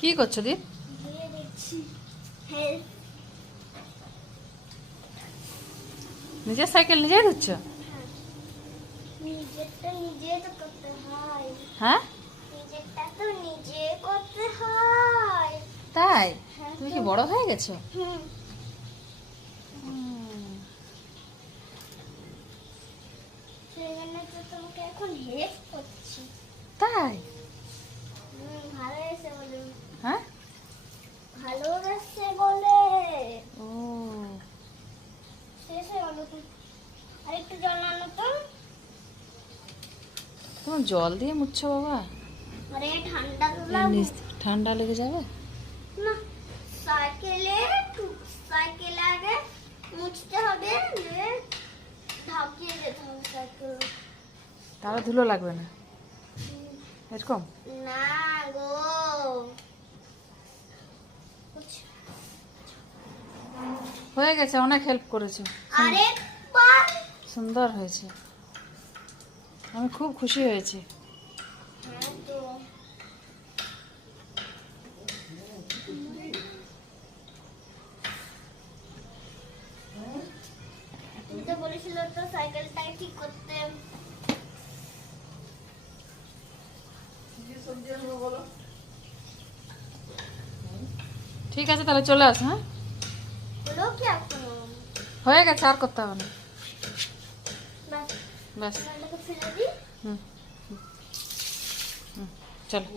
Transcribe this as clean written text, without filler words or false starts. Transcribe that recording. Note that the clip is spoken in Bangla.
কি করছো দীপ? নিজের সাইকেল নিজেই ধুচ্ছ? নিজেরটা নিজে তো করতে হয়। হ্যাঁ নিজেরটা তো নিজে করতে হয়। তাই? হ্যাঁ তুমি তো। কি বড় হয়ে গেছো? হুম। সেই জন্য তো তোমাকে এখন হেল্প করছি। তাই? ভালোবেসে বলে। হ্যাঁ ভালোবেসে বলে। ও শেষ হয়ে গেল তো। আরেকটু জল আনো তো। তোমার জল দিয়ে মুছছো বাবা? আরে ঠান্ডা তো এই লাগবে। ঠান্ডা লেগে যাবে। না, সাইকেলে সাইকেলে আগে মুছতে হবে, দিয়ে ঢাকিয়ে যেতে হবে সাইকেল। তাহলে ধুলো লাগবে না এরকম? না গো, হয়ে গেছে, অনেক হেল্প করেছো। আরেকবার। সুন্দর হয়েছে, আমি খুব খুশি হয়েছি। হ্যাঁ তো। তুমি তো বলেছিল তো সাইকেলটাই ঠিক করতে। ঠিক আছে তাহলে চলে আস। হ্যাঁ হলো কি এখনো? হয়ে গেছে, আর করতে হবে না। ব্যাস, ব্যাস। জলটাকে ফেলে দিই। হুম হুম চলো।